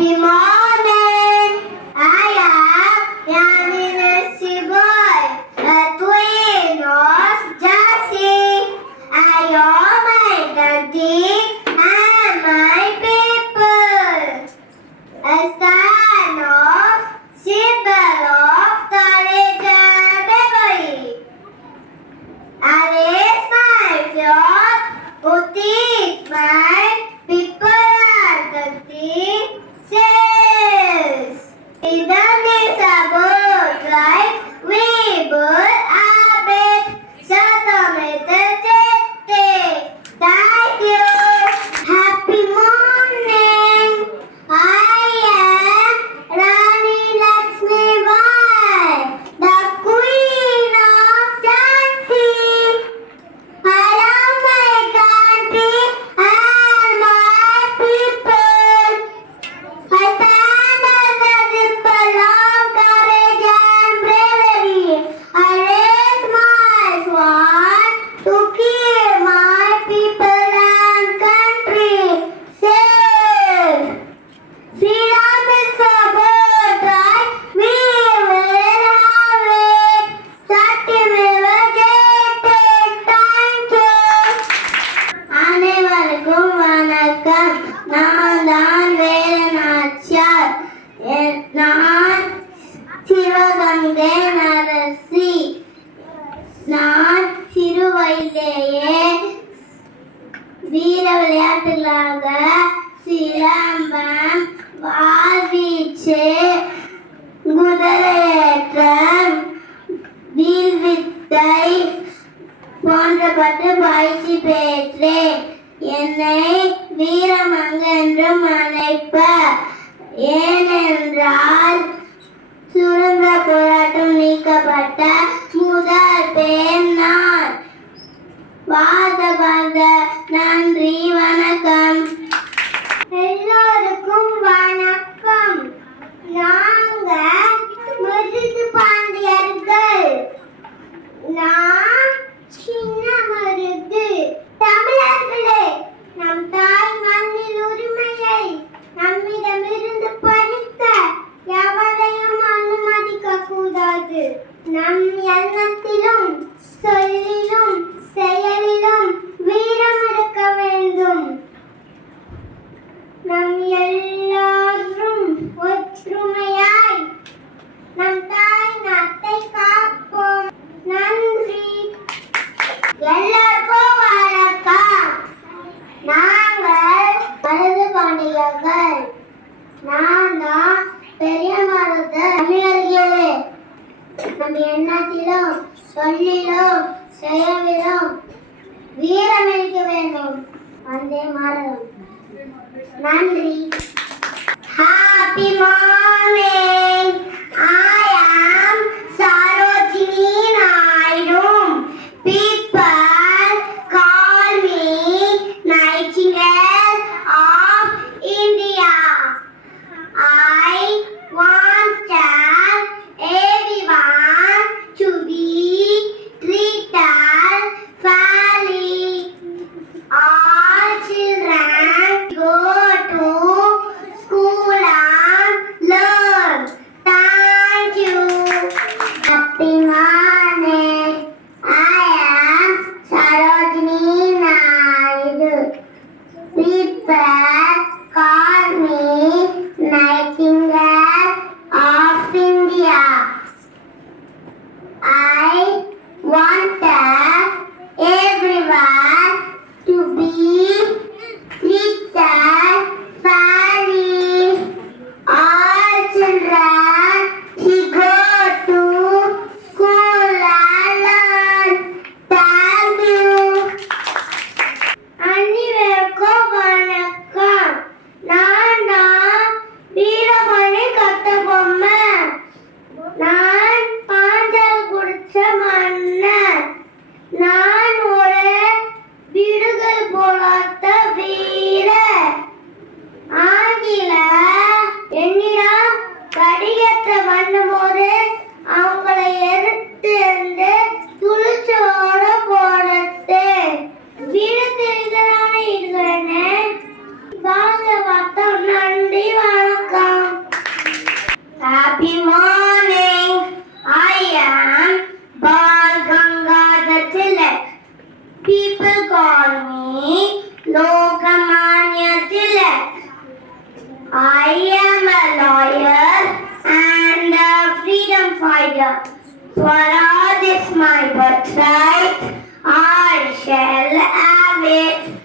Happy morning. I am Yanni Siboy, a twin of Jesse. I am my daddy and my people. A son of symbol of courage and bravery. I raise my fjord, who teach my people and the tea says. Freedom is about right, we bull a bit, Thank you. Happy morning. I am Rani Lakshmi Bai, the Queen of Jhansi. I love my country and my people. I stand as a symbol of courage and bravery. I raise my sword to keep my people and country safe. Freedom is a birthright, we will have it. Satyameva Jayate. Thank you. அனைவருக்கும் வணக்கம். நான் தான் வேலநாச்சியார். நான் சிவகங்கை அரசி. நான் சிறு வயதிலேயே வீர விளையாட்டுகளாக சிலம்பம், வாள்வீச்சு, குதிரையேற்றம், வில்வித்தை போன்றவற்றை பயிற்சி பெற்றேன். என்னை வீரமங்கு என்றும் அழைப்பர். ஏனென்றால் சுதந்திர போராட்டம் நீக்கப்பட்ட முதல் பெண் நான். வாழ்க நன்றி, வணக்கம். எல்லோருக்கும் வணக்கம். நாங்கள் மருது பாண்டியர்கள். நான் சின்ன மருது. தமிழர்களே, நம் தாய் மண்ணின் உரிமையை நம்மிடமிருந்து பறிக்க எவரையும் அனுமதிக்க கூடாது. நம் எண்ணத்திலும் சொல்லிலும் செயலிலும் வீரம் இருக்க வேண்டும். நம் எல்லாரும் ஒற்றுமையாய் நம் தாய் நாட்டை காப்போம். நன்றி. எல்லாருக்கும் வணக்கம். நாங்கள் மருது பாண்டியர்கள். நான் தான் பெரிய மருது. தமிழர்களே, நம் எண்ணத்திலும் சொல்லிலும் செயலிலும் வீரம் இருக்க வேண்டும். வந்தே மாதரம். நன்றி. Happy morning. I am Sarojini Naidu. People call me Nightingale of India. I want everyone to be treated fairly. All children go to school and call me Lokmanya Tilak. I am a lawyer and a freedom fighter. Swaraj is my birthright. I shall have it.